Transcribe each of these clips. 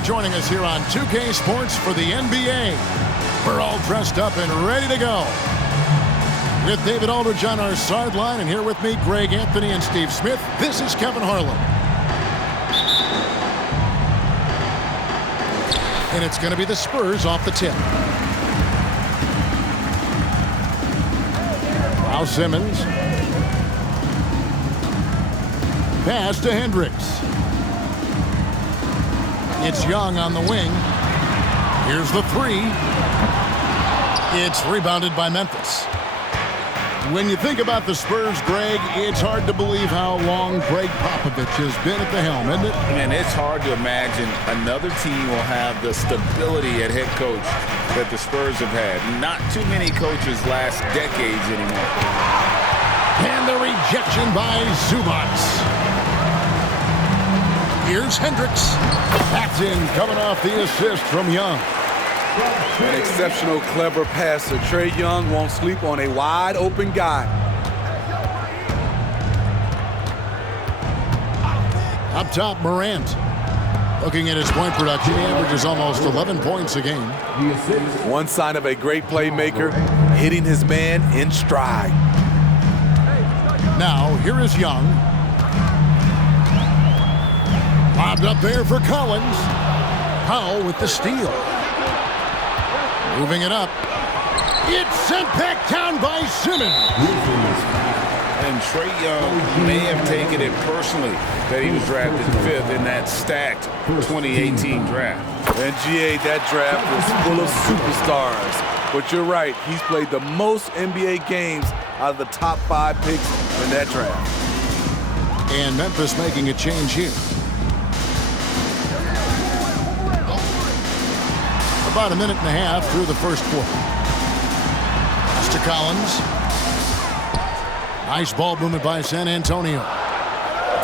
for joining us here on 2K Sports for the NBA. We're all dressed up and ready to go. With David Aldridge on our sideline, and here with me, Greg Anthony and Steve Smith, this is Kevin Harlan. And it's going to be the Spurs off the tip. Now Simmons. Pass to Hendricks. It's Young on the wing. Here's the three. It's rebounded by Memphis. When you think about the Spurs, Greg, it's hard to believe how long Greg Popovich has been at the helm, isn't it? And it's hard to imagine another team will have the stability at head coach that the Spurs have had. Not too many coaches last decades anymore. And the rejection by Zubac. Here's Hendricks. That's in, coming off the assist from Young. An exceptional, clever passer. Trae Young won't sleep on a wide-open guy. Up top, Morant. Looking at his point production, he averages almost 11 points a game. One sign of a great playmaker, hitting his man in stride. Now, here is Young. Lobbed up there for Collins. Powell with the steal. Moving it up. It's sent back down by Simmons. And Trae Young may have taken it personally that he was drafted 5th in that stacked 2018 draft. And GA, that draft was full of superstars. But you're right, he's played the most NBA games out of the top 5 picks in that draft. And Memphis making a change here. About a minute and a half through the first quarter. Pass to Collins. Nice ball movement by San Antonio.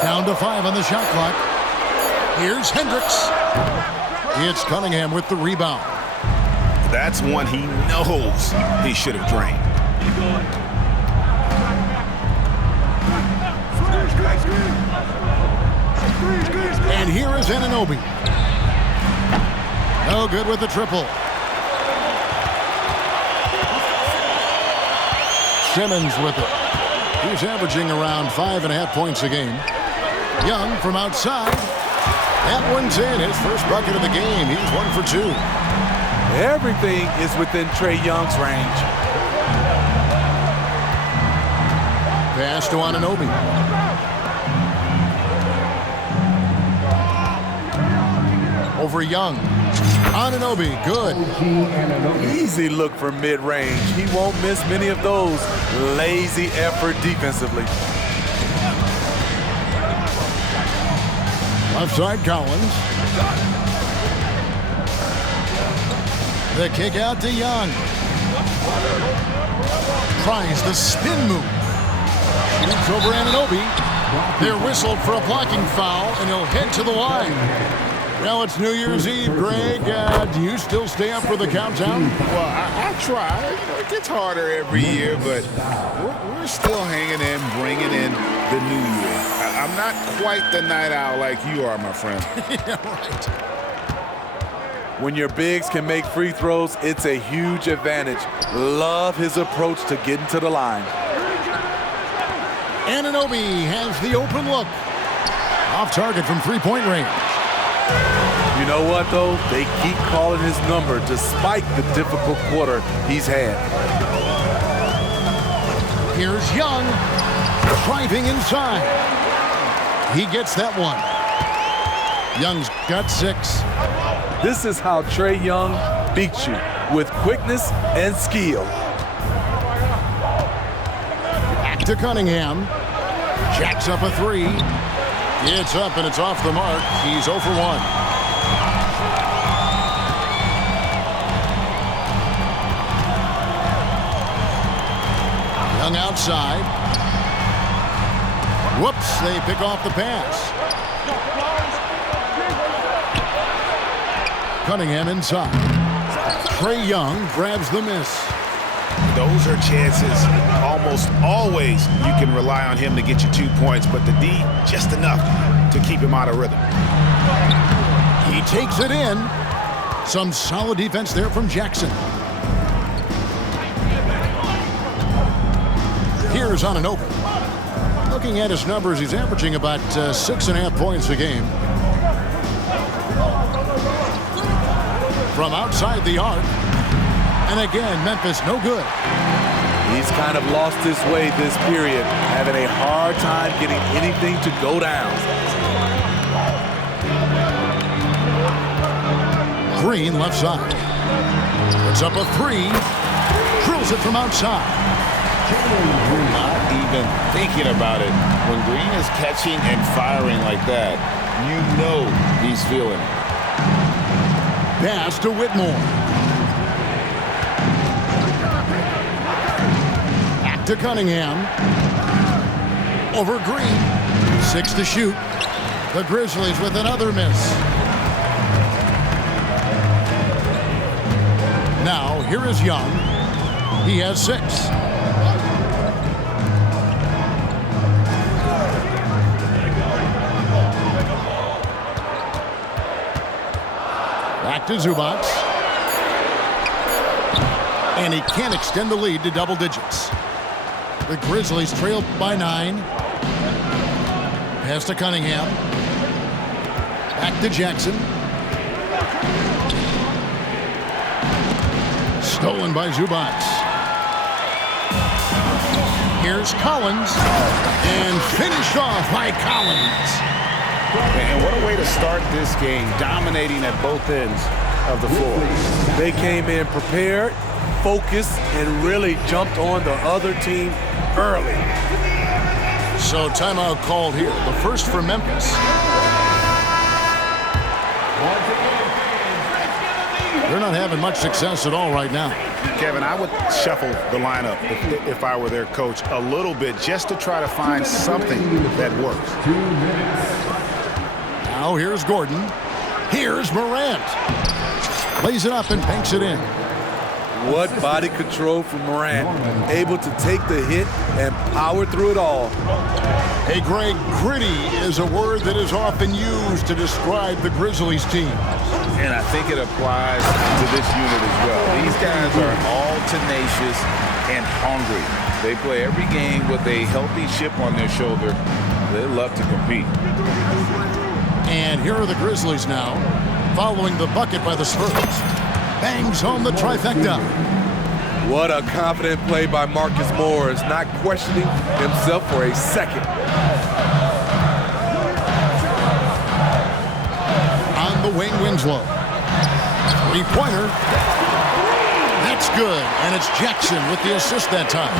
Down to 5 on the shot clock. Here's Hendricks. It's Cunningham with the rebound. That's one he knows he should have drained. And here is Anunoby. No good with the triple. Simmons with it. He's averaging around 5.5 points a game. Young from outside. That one's in. His first bucket of the game. He's 1 for 2. Everything is within Trae Young's range. Pass to Anunoby. Over Young. Anunoby, good. Easy look from mid-range. He won't miss many of those. Lazy effort defensively. Left side, Collins. The kick out to Young. Tries the spin move. Shoots over Anunoby. They're whistled for a blocking foul, and he'll head to the line. Well, it's New Year's Eve, Greg. Do you still stay up for the countdown? Well, I try. You know, it gets harder every year, but we're still hanging in, bringing in the new year. I'm not quite the night owl like you are, my friend. Yeah, right. When your bigs can make free throws, it's a huge advantage. Love his approach to getting to the line. Anunoby has the open look. Off target from three-point range. You know what, though? They keep calling his number despite the difficult quarter he's had. Here's Young, driving inside. He gets that one. Young's got 6. This is how Trae Young beats you, with quickness and skill. Back to Cunningham. Jacks up a 3. It's up and it's off the mark. He's 0 for 1. Young outside. Whoops, they pick off the pass. Cunningham inside. Trae Young grabs the miss. Those are chances. Almost always you can rely on him to get you 2 points, but the D, just enough to keep him out of rhythm. He takes it in. Some solid defense there from Jackson. Here's on an open. Looking at his numbers, he's averaging about 6.5 points a game. From outside the arc. And again, Memphis no good. He's kind of lost his way this period, having a hard time getting anything to go down. Green left side. Puts up a three. Drills it from outside. Not even thinking about it. When Green is catching and firing like that, you know he's feeling it. Pass to Whitmore. Back to Cunningham. Over Green. 6 to shoot. The Grizzlies with another miss. Now, here is Young. He has 6. Back to Zubac. And he can't extend the lead to double digits. The Grizzlies trail by 9. Pass to Cunningham. Back to Jackson. Stolen by Zubac. Here's Collins. And finished off by Collins. And what a way to start this game, dominating at both ends of the floor. They came in prepared, focused, and really jumped on the other team early. So timeout called here. The first for Memphis. They're not having much success at all right now. Kevin, I would shuffle the lineup if I were their coach a little bit just to try to find something that works. Now here's Gordon. Here's Morant. Plays it up and banks it in. What body control from Morant. Able to take the hit and power through it all. Hey, Greg, gritty is a word that is often used to describe the Grizzlies team. And I think it applies to this unit as well. These guys are all tenacious and hungry. They play every game with a healthy chip on their shoulder. They love to compete. And here are the Grizzlies now, following the bucket by the Spurs. Bangs home the trifecta. What a confident play by Marcus Morris, not questioning himself for a second. On the wing, Winslow. Three-pointer. That's good, and it's Jackson with the assist that time.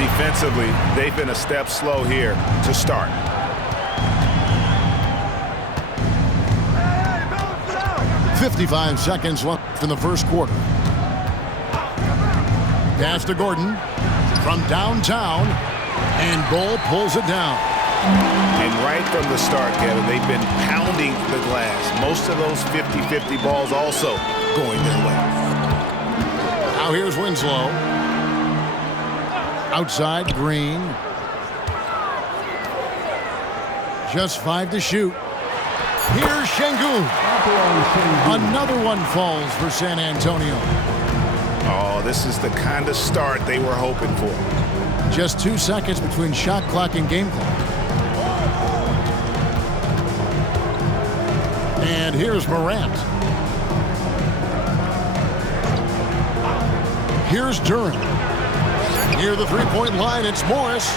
Defensively, they've been a step slow here to start. .55 seconds left in the first quarter. Pass to Gordon from downtown, and Bull pulls it down. And right from the start, Kevin, they've been pounding the glass. Most of those 50-50 balls also going their way. Now here's Winslow. Outside, Green. Just 5 to shoot. Here's Şengün. Another one falls for San Antonio. Oh, this is the kind of start they were hoping for. Just 2 seconds between shot clock and game clock. And here's Morant. Here's Durant. Near the three-point line, it's Morris.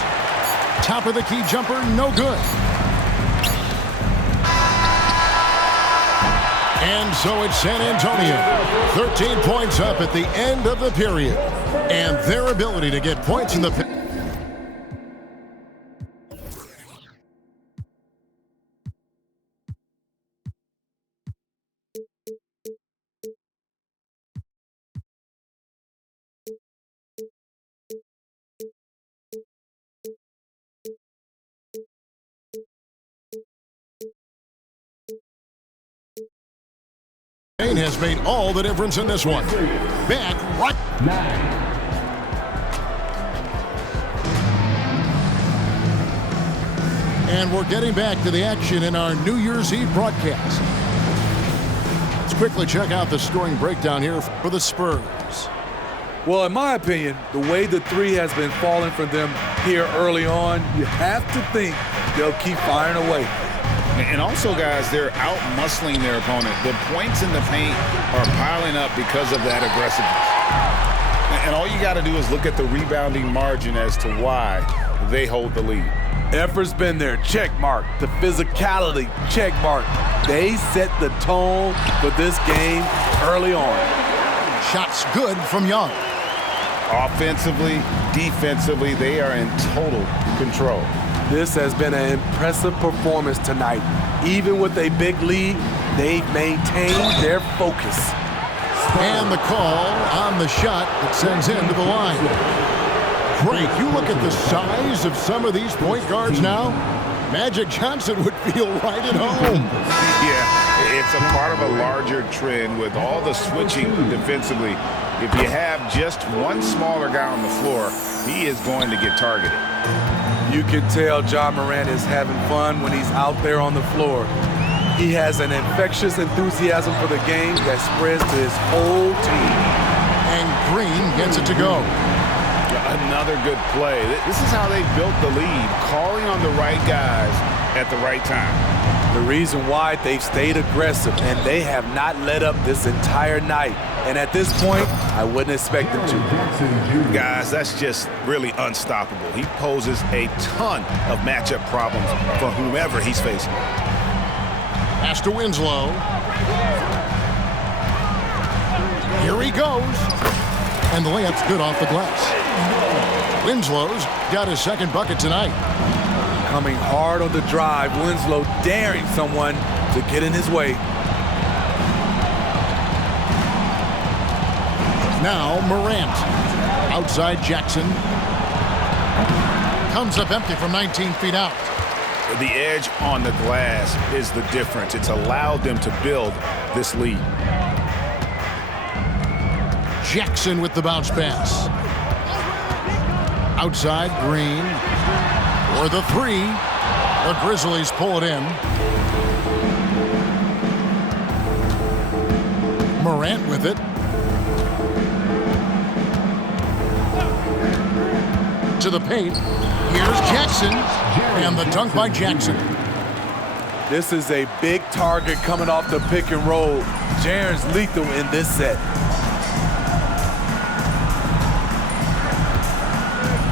Top of the key jumper, no good. And so it's San Antonio. 13 points up at the end of the period. And their ability to get points in the... has made all the difference in this one. Back right. And we're getting back to the action in our New Year's Eve broadcast. Let's quickly check out the scoring breakdown here for the Spurs. Well, in my opinion, the way the three has been falling for them here early on, you have to think they'll keep firing away. And also, guys, they're out-muscling their opponent. The points in the paint are piling up because of that aggressiveness. And all you got to do is look at the rebounding margin as to why they hold the lead. Effort's been there, check mark. The physicality, check mark. They set the tone for this game early on. Shots good from Young. Offensively, defensively, they are in total control. This has been an impressive performance tonight. Even with a big lead, they've maintained their focus. And the call on the shot that sends him to the line. Frank, you look at the size of some of these point guards now. Magic Johnson would feel right at home. Yeah, it's a part of a larger trend with all the switching defensively. If you have just one smaller guy on the floor, he is going to get targeted. You can tell John Morant is having fun when he's out there on the floor. He has an infectious enthusiasm for the game that spreads to his whole team. And Green gets it to go. Another good play. This is how they built the lead, calling on the right guys at the right time. The reason why they've stayed aggressive, and they have not let up this entire night. And at this point, I wouldn't expect them to. Guys, that's just really unstoppable. He poses a ton of matchup problems for whomever he's facing. Pass to Winslow. Here he goes. And the layup's good off the glass. Winslow's got his second bucket tonight. Coming hard on the drive, Winslow daring someone to get in his way. Now Morant. Outside Jackson. Comes up empty from 19 feet out. The edge on the glass is the difference. It's allowed them to build this lead. Jackson with the bounce pass. Outside Green. For the three. The Grizzlies pull it in. Morant with it. To the paint. Here's Jackson. And the dunk by Jackson. This is a big target coming off the pick and roll. Jaren's lethal in this set.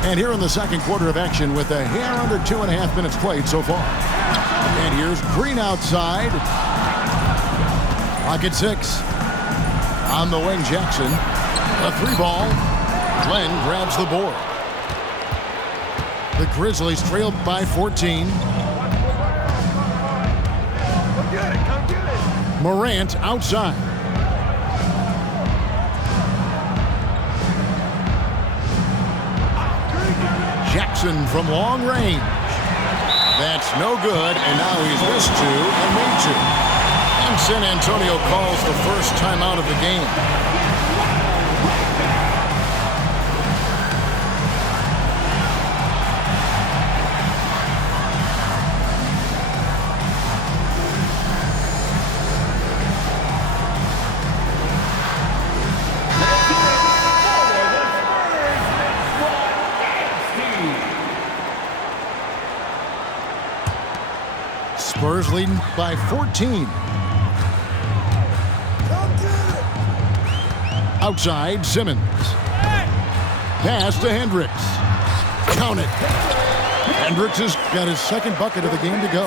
And here in the second quarter of action with a hair under 2.5 minutes played so far. And here's Green outside. Pocket 6. On the wing, Jackson. A three ball. Glenn grabs the board. The Grizzlies trailed by 14. Morant outside. Jackson from long range. That's no good, and now he's missed two and made two. And San Antonio calls the first timeout of the game. Spurs leading by 14. Outside, Simmons. Pass to Hendricks. Count it. Hendricks has got his second bucket of the game to go.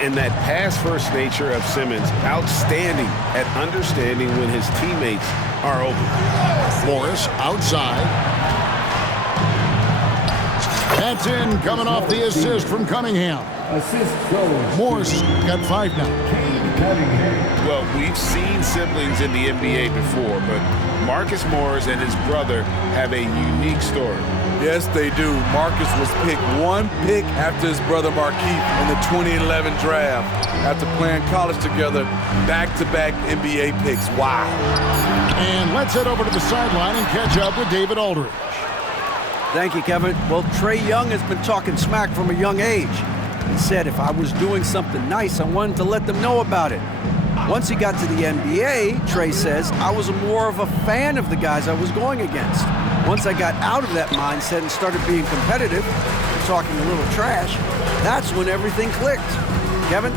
And that pass-first nature of Simmons, outstanding at understanding when his teammates are open. Morris outside. That's in, coming off the assist from Cunningham. Morris got 5 now. Well, we've seen siblings in the NBA before, but Marcus Morris and his brother have a unique story. Yes, they do. Marcus was picked one pick after his brother Markieff in the 2011 draft. After playing college together, back-to-back NBA picks. Wow. And let's head over to the sideline and catch up with David Aldridge. Thank you, Kevin. Well, Trae Young has been talking smack from a young age. He said if I was doing something nice, I wanted to let them know about it. Once he got to the NBA, Trey says, I was more of a fan of the guys I was going against. Once I got out of that mindset and started being competitive, talking a little trash, that's when everything clicked. Kevin?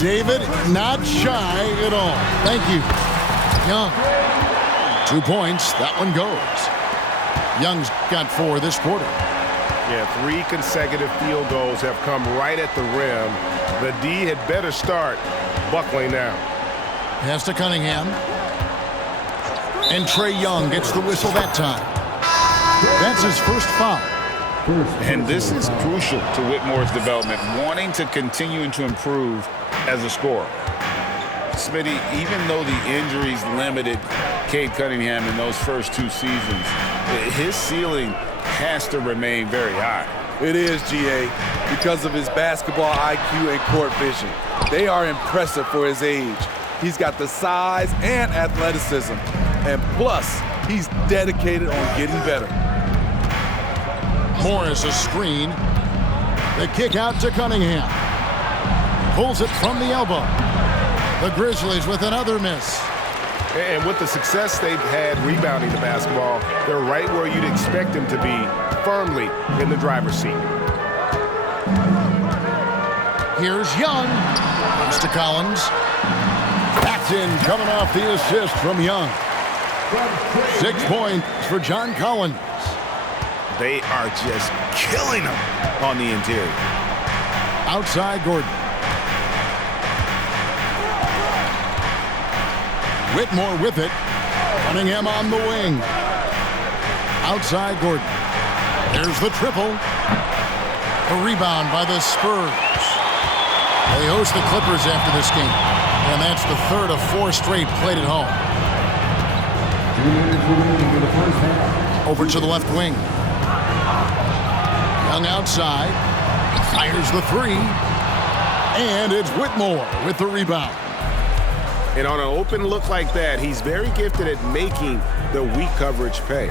David, not shy at all. Thank you. Young. 2 points. That one goes. Young's got 4 this quarter. Yeah, 3 consecutive field goals have come right at the rim. The D had better start buckling now. Pass to Cunningham. And Trey Young gets the whistle that time. That's his first foul. And this is crucial to Whitmore's development, wanting to continue to improve as a scorer. Smitty, even though the injuries limited Cade Cunningham in those first 2 seasons, his ceiling has to remain very high. It is, GA, because of his basketball IQ and court vision. They are impressive for his age. He's got the size and athleticism. And plus, he's dedicated on getting better. Morris a screen. The kick out to Cunningham. Pulls it from the elbow. The Grizzlies with another miss. And with the success they've had rebounding the basketball, they're right where you'd expect them to be, firmly in the driver's seat. Here's Young. Pass to Collins. That's in, coming off the assist from Young. 6 points for John Collins. They are just killing them on the interior. Outside Gordon. Whitmore with it. Cunningham on the wing. Outside Gordon. There's the triple. A rebound by the Spurs. They host the Clippers after this game. And that's the 3rd of 4 straight played at home. Over to the left wing. Young outside. Fires the 3. And it's Whitmore with the rebound. And on an open look like that, he's very gifted at making the weak coverage pay.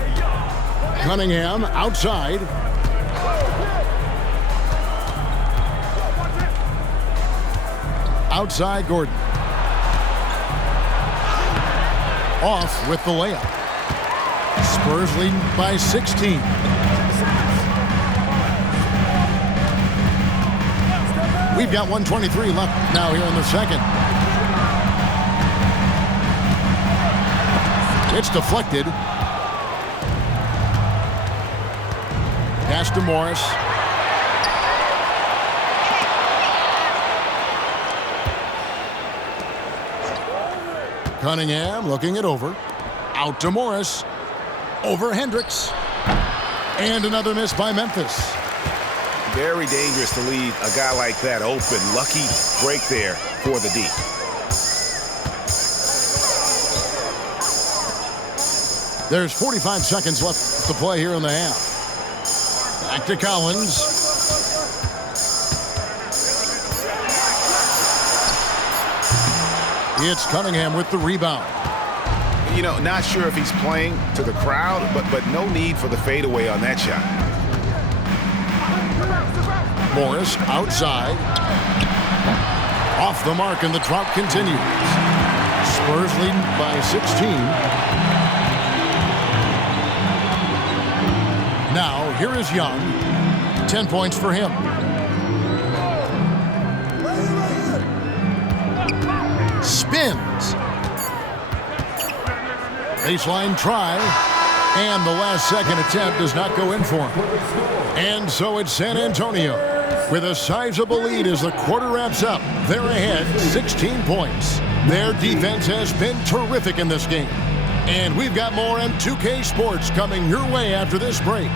Cunningham outside. Outside Gordon. Off with the layup. Spurs leading by 16. We've got 1:23 left now here in the second. It's deflected. Pass to Morris. Cunningham looking it over. Out to Morris. Over Hendricks. And another miss by Memphis. Very dangerous to leave a guy like that open. Lucky break there for the D. There's 45 seconds left to play here in the half. Back to Collins. It's Cunningham with the rebound. You know, not sure if he's playing to the crowd, but no need for the fadeaway on that shot. Morris outside. Off the mark, and the drought continues. Spurs leading by 16. Now, here is Young. 10 points for him. Spins. Baseline try. And the last-second attempt does not go in for him. And so it's San Antonio with a sizable lead as the quarter wraps up. They're ahead 16 points. Their defense has been terrific in this game. And we've got more on 2K Sports coming your way after this break.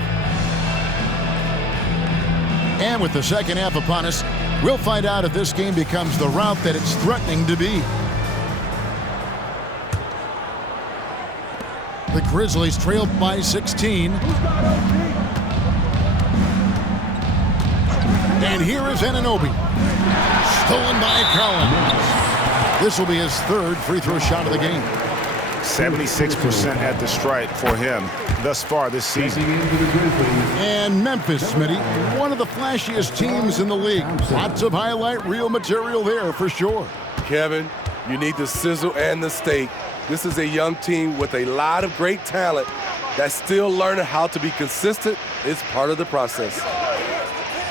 And with the second half upon us, we'll find out if this game becomes the rout that it's threatening to be. The Grizzlies trail by 16. And here is Anunoby. Stolen by Collins. This will be his 3rd free throw shot of the game. 76% at the stripe for him thus far this season. And Memphis, Smitty, one of the flashiest teams in the league. Lots of highlight reel material there for sure. Kevin, you need the sizzle and the steak. This is a young team with a lot of great talent that's still learning how to be consistent. It's part of the process.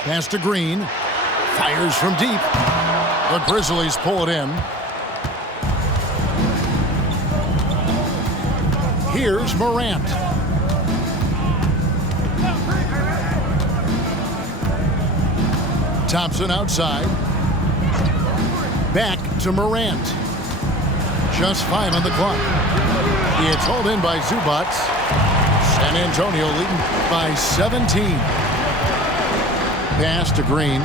Pass to Green. Fires from deep. The Grizzlies pull it in. Here's Morant. Thompson outside. Back to Morant. Just 5 on the clock. It's hauled in by Zubac. San Antonio leading by 17. Pass to Green.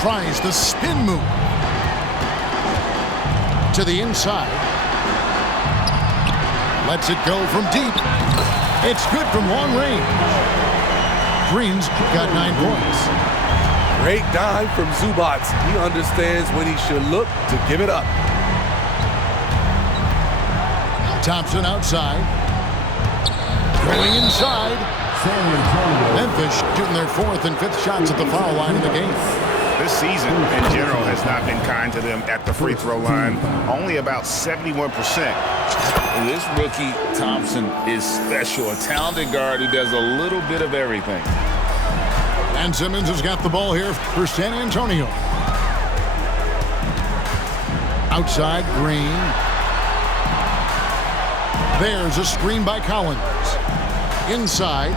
Tries the spin move. To the inside. Lets it go from deep. It's good from long range. Green's got 9 points. Great dime from Zubac. He understands when he should look to give it up. Thompson outside. Going inside. Memphis shooting their 4th and 5th shots at the foul line in the game. This season, in general, has not been kind to them at the free throw line. Only about 71%. This rookie, Thompson, is special. A talented guard who does a little bit of everything. And Simmons has got the ball here for San Antonio. Outside, Green. There's a screen by Collins. Inside.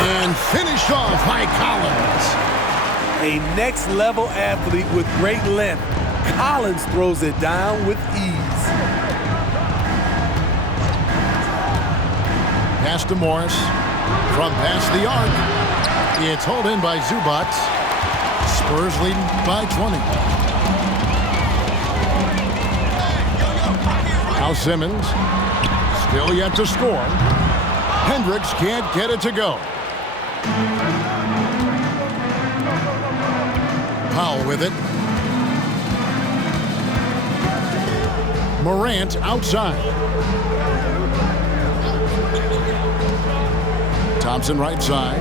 And finished off by Collins. A next-level athlete with great length. Collins throws it down with ease. Pass to Morris. From past the arc. It's hauled in by Zubac. Spurs leading by 20. Now Simmons. Still yet to score. Hendricks can't get it to go. Powell with it. Morant outside. Thompson right side.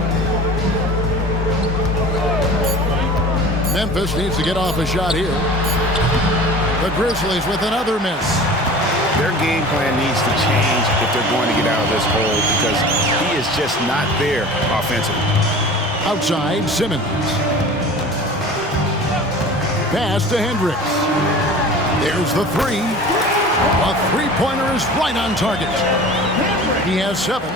Memphis needs to get off a shot here. The Grizzlies with another miss. Their game plan needs to change if they're going to get out of this hole because he is just not there offensively. Outside, Simmons. Pass to Hendricks. There's the 3. A three-pointer is right on target. He has 7.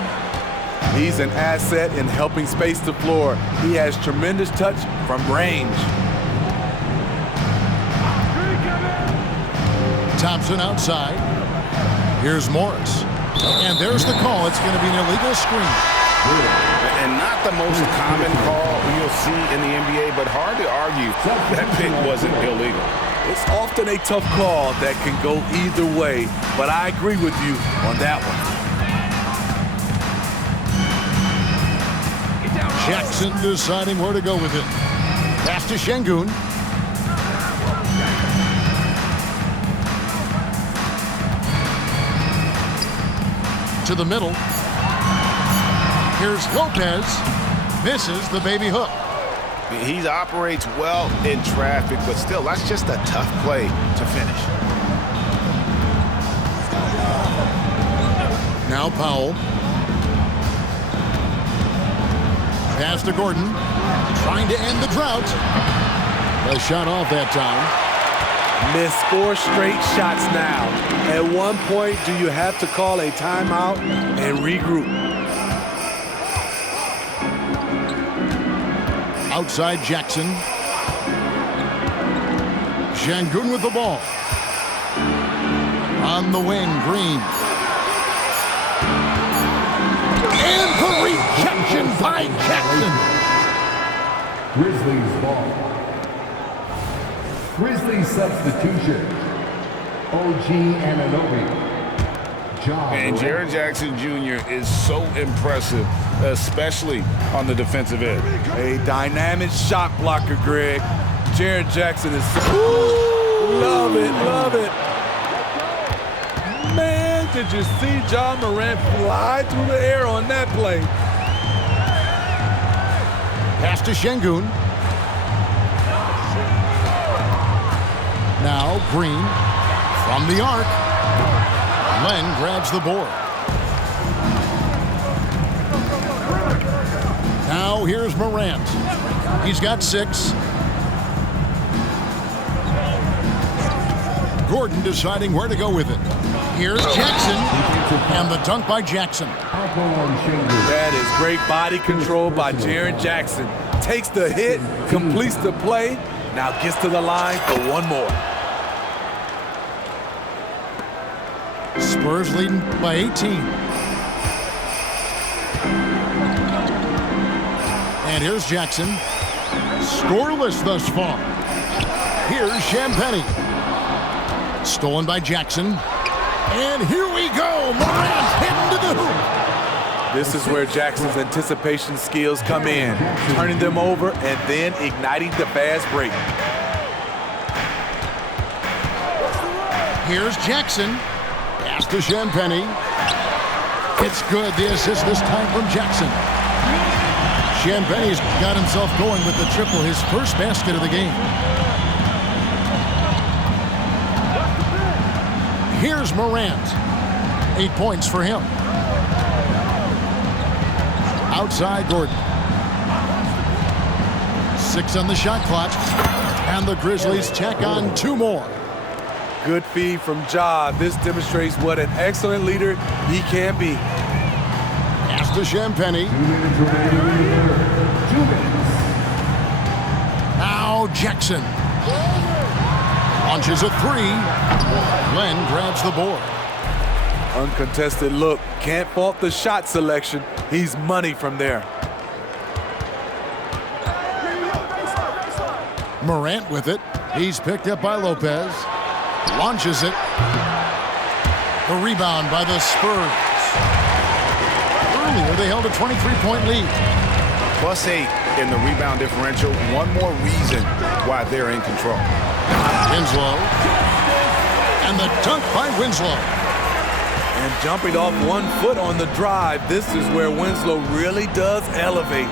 He's an asset in helping space the floor. He has tremendous touch from range. Thompson outside. Here's Morris. And there's the call. It's going to be an illegal screen. And not the most common call you'll see in the NBA, but hard to argue that pick wasn't illegal. It's often a tough call that can go either way, but I agree with you on that one. Jackson deciding where to go with it. Pass to Şengün. To the middle. Here's Lopez. Misses the baby hook. He operates well in traffic, but still, that's just a tough play to finish. Now Powell. Pass to Gordon. Trying to end the drought. A shot off that time. Missed 4 straight shots now. At one point, do you have to call a timeout and regroup? Outside Jackson. Şengün with the ball. On the wing, Green. And the rejection by Jackson. Grizzlies ball. Grizzlies substitution. OG Anunoby. And Jaren Jackson Jr. is so impressive, especially on the defensive end. A dynamic shot blocker, Greg. Jaren Jackson is so... Love it, love it. Man, did you see John Morant fly through the air on that play? Pass to Şengün. Now Green from the arc. Len grabs the board. Now here's Morant. He's got 6. Gordon deciding where to go with it. Here's Jackson, and the dunk by Jackson. That is great body control by Jaren Jackson. Takes the hit, completes the play, now gets to the line for one more. Spurs leading by 18. And here's Jackson. Scoreless thus far. Here's Champagnie. Stolen by Jackson. And here we go. Morant heading to the hoop. This is where Jackson's anticipation skills come in, turning them over and then igniting the fast break. Here's Jackson. Pass to Champagnie. It's good. The assist this time from Jackson. Champagnie's got himself going with the triple, his first basket of the game. Here's Morant. 8 points for him. Outside Gordon. 6 on the shot clock. And the Grizzlies tack on 2 more. Good feed from Ja. This demonstrates what an excellent leader he can be. Pass to Champagnie. Now Jackson. Launches a 3. Len grabs the board. Uncontested look. Can't fault the shot selection. He's money from there. Morant with it. He's picked up by Lopez. Launches it. The rebound by the Spurs. Earlier, they held a 23-point lead. +8 in the rebound differential. One more reason why they're in control. Winslow. And the dunk by Winslow. And jumping off 1 foot on the drive, this is where Winslow really does elevate.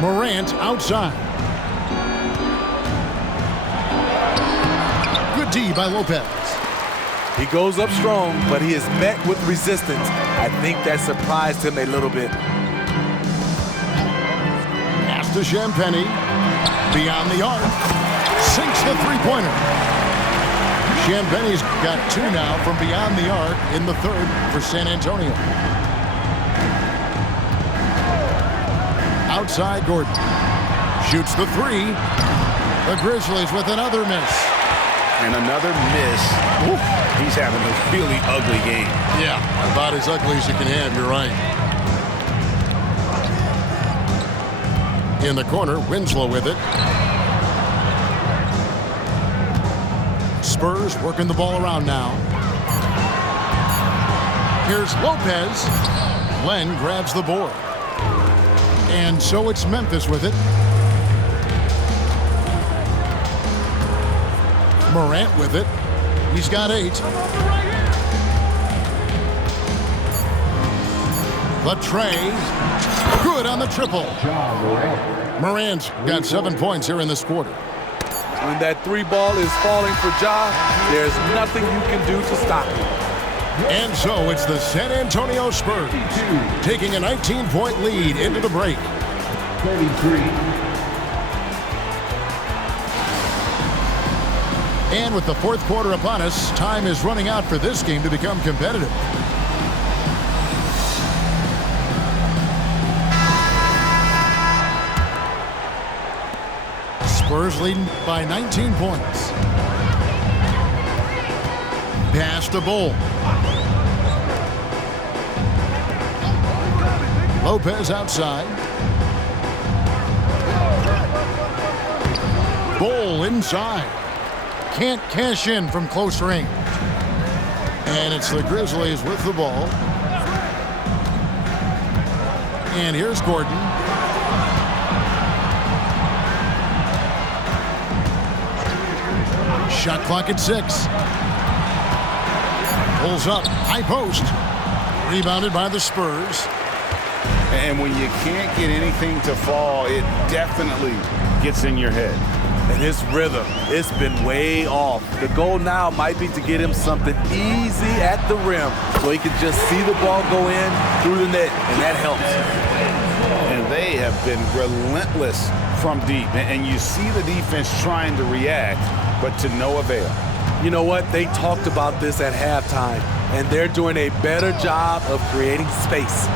Morant outside. Good D by Lopez. He goes up strong, but he is met with resistance. I think that surprised him a little bit. Pass to Champagnie. Beyond the arc. Sinks the three-pointer. Champagnie's got 2 now from beyond the arc in the 3rd for San Antonio. Outside Gordon. Shoots the 3. The Grizzlies with another miss. And another miss. Oof. He's having a really ugly game. Yeah, about as ugly as you can have, you're right. In the corner, Winslow with it. Spurs working the ball around now. Here's Lopez. Len grabs the board. And so it's Memphis with it. Morant with it. He's got 8. The tray. Good on the triple. Morant's got 7 points here in this quarter. When that 3 ball is falling for Ja, there's nothing you can do to stop him. And so it's the San Antonio Spurs taking a 19-point lead into the break. 33. And with the 4th quarter upon us, time is running out for this game to become competitive. Spurs leading by 19 points. Pass to Bull. Lopez outside. Bull inside. Can't cash in from close range. And it's the Grizzlies with the ball. And here's Gordon. Shot clock at 6. Pulls up, high post. Rebounded by the Spurs. And when you can't get anything to fall, it definitely gets in your head. And his rhythm, it's been way off. The goal now might be to get him something easy at the rim so he can just see the ball go in through the net, and that helps. And they have been relentless from deep. And you see the defense trying to react, but to no avail. You know what? They talked about this at halftime, and they're doing a better job of creating space.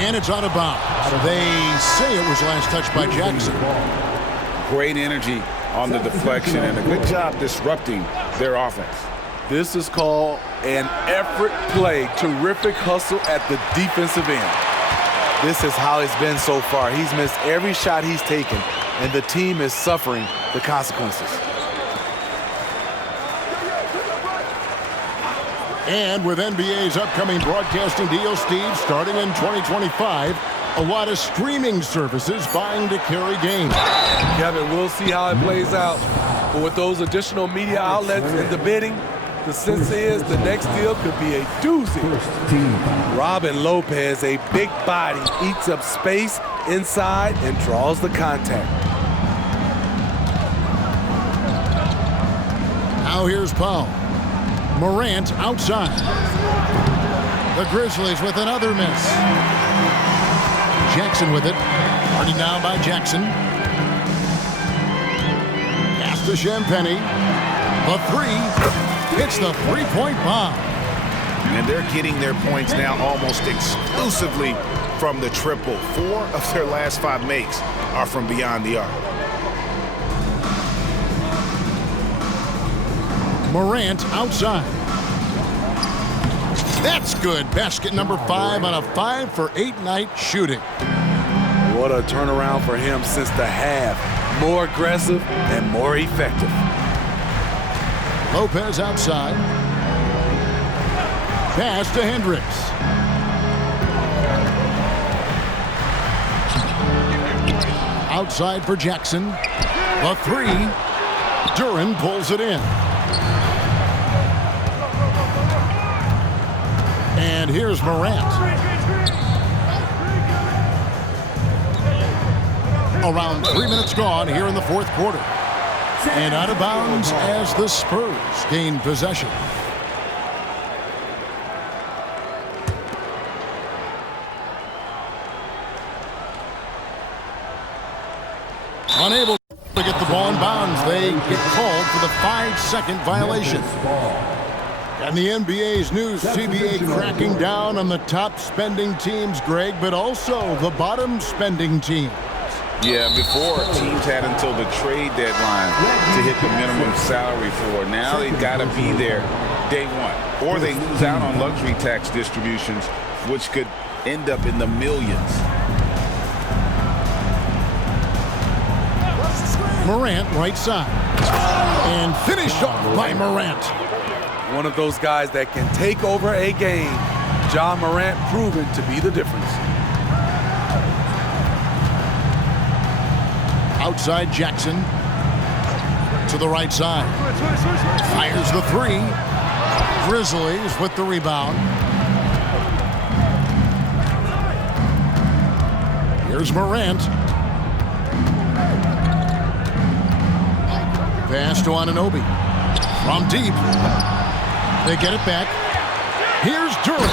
And it's out of bounds. They say it was last touched by Jackson. Great energy on the deflection and a good job disrupting their offense. This is called an effort play. Terrific hustle at the defensive end. This is how it's been so far. He's missed every shot he's taken, and the team is suffering the consequences. And with NBA's upcoming broadcasting deal, Steve, starting in 2025, a lot of streaming services vying to carry games. Kevin, we'll see how it plays out. But with those additional media outlets in the bidding, the sense is the next deal could be a doozy. Robin Lopez, a big body, eats up space inside and draws the contact. Now here's Powell. Morant outside. The Grizzlies with another miss. Jackson with it. Already down by Jackson. Pass to Champagnie. The three. Hits the three-point bomb. And they're getting their points now almost exclusively from the triple. 4 of their last 5 makes are from beyond the arc. Morant outside. That's good. Basket number 5 on a 5 for 8 night shooting. What a turnaround for him since the half. More aggressive and more effective. Lopez outside. Pass to Hendricks. Outside for Jackson. The three. Duran pulls it in. And here's Morant. Around 3 minutes gone here in the fourth quarter. And out of bounds as the Spurs gain possession. Unable to get the ball in bounds. They get called for the 5-second violation. And the NBA's new CBA cracking down on the top spending teams, Greg, but also the bottom spending teams. Yeah, before teams had until the trade deadline to hit the minimum salary floor. Now they've got to be there day one, or they lose out on luxury tax distributions, which could end up in the millions. Morant right side. And finished off by Morant. One of those guys that can take over a game. Ja Morant proven to be the difference. Outside Jackson. To the right side. Fires the three. Grizzlies with the rebound. Here's Morant. Pass to Anunoby. From deep. They get it back. Here's Duran.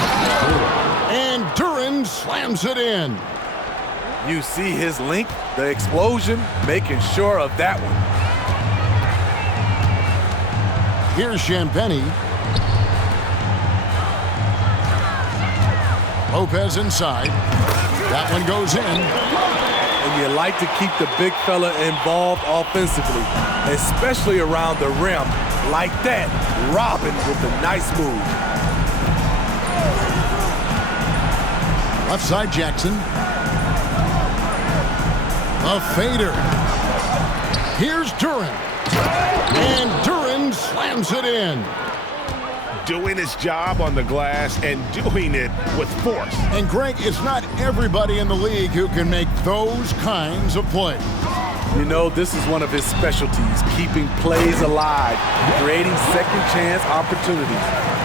And Duran slams it in. You see his length, the explosion, making sure of that one. Here's Champagnie. Lopez inside. That one goes in. And you like to keep the big fella involved offensively, especially around the rim. Like that, Robin with a nice move. Left side Jackson. A fader. Here's Duran. And Duran slams it in. Doing his job on the glass and doing it with force. And Greg, it's not everybody in the league who can make those kinds of plays. You know, this is one of his specialties, keeping plays alive, creating second chance opportunities.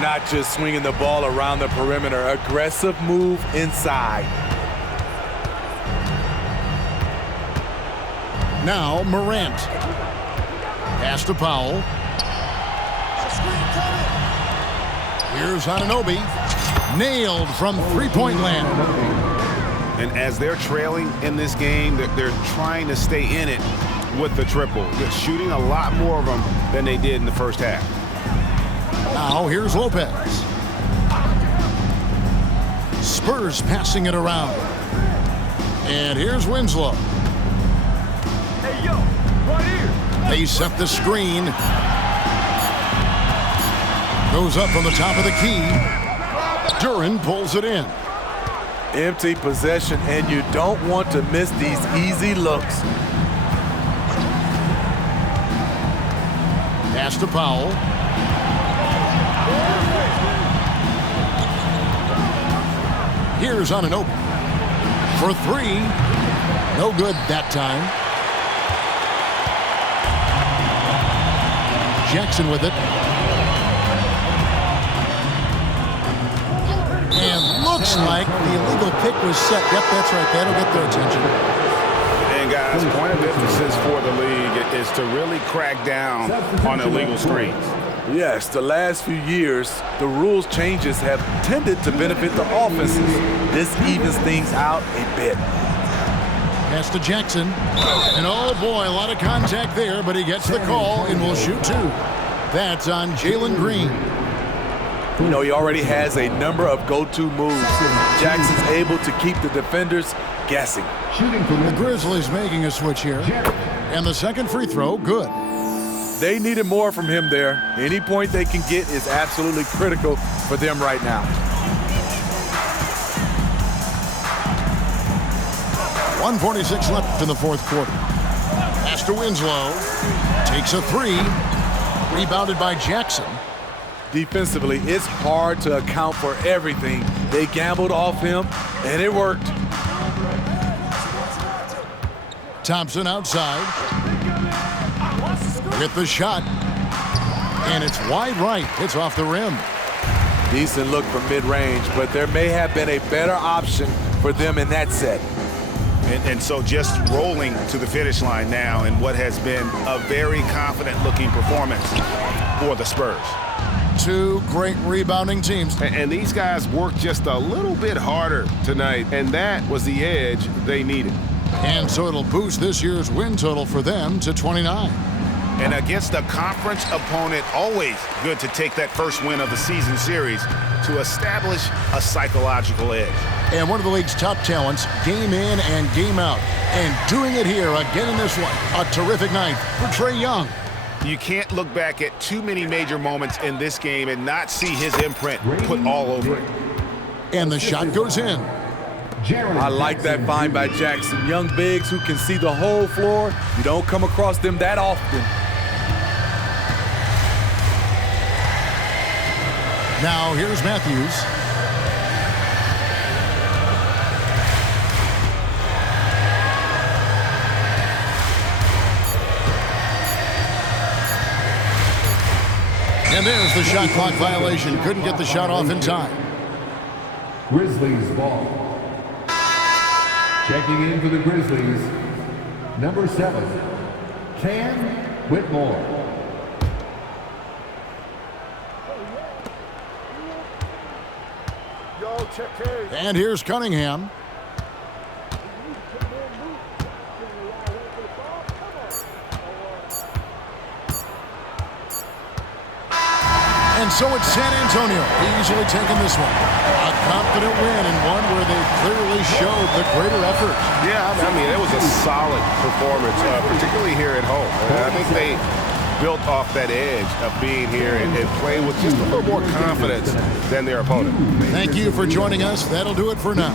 Not just swinging the ball around the perimeter, aggressive move inside. Now Morant. Pass to Powell. Here's Anunoby. Nailed from three-point land. And as they're trailing in this game, they're trying to stay in it with the triple. They're shooting a lot more of them than they did in the first half. Now here's Lopez. Spurs passing it around. And here's Winslow. Hey, yo, right here. They set the screen. Goes up on the top of the key. Duran pulls it in. Empty possession, and you don't want to miss these easy looks. Pass to Powell. Here's Anunoby. For three. No good that time. Jackson with it. And looks like the illegal pick was set. Yep, that's right. That'll get their attention. And guys, point of emphasis for the league is to really crack down on illegal screens. Yes, the last few years, the rules changes have tended to benefit the offenses. This evens things out a bit. Pass to Jackson. And oh boy, a lot of contact there, but he gets the call and will shoot two. That's on Jalen Green. You know, he already has a number of go-to moves. Jackson's able to keep the defenders guessing. The Grizzlies making a switch here. And the second free throw, good. They needed more from him there. Any point they can get is absolutely critical for them right now. .146 left in the fourth quarter. Pass to Winslow. Takes a three. Rebounded by Jackson. Defensively, it's hard to account for everything. They gambled off him, and it worked. Thompson outside. With the shot. And it's wide right. It's off the rim. Decent look from mid-range, but there may have been a better option for them in that set. And so just rolling to the finish line now in what has been a very confident-looking performance for the Spurs. Two great rebounding teams. And these guys worked just a little bit harder tonight, and that was the edge they needed. And so it'll boost this year's win total for them to 29. And against a conference opponent, always good to take that first win of the season series to establish a psychological edge. And one of the league's top talents, game in and game out. And doing it here again in this one. A terrific night for Trae Young. You can't look back at too many major moments in this game and not see his imprint put all over it. And the shot goes in. I like that find by Jackson. Young bigs who can see the whole floor. You don't come across them that often. Now here's Matthews. And there's the shot clock violation. Couldn't get the shot off in time. Grizzlies ball. Checking in for the Grizzlies, number 7, Cam Whitmore. And here's Cunningham. And so it's San Antonio easily taking this one. A confident win and one where they clearly showed the greater effort. Yeah, I mean, it was a solid performance, particularly here at home. I think they built off that edge of being here and play with just a little more confidence than their opponent. Thank you for joining us. That'll do it for now.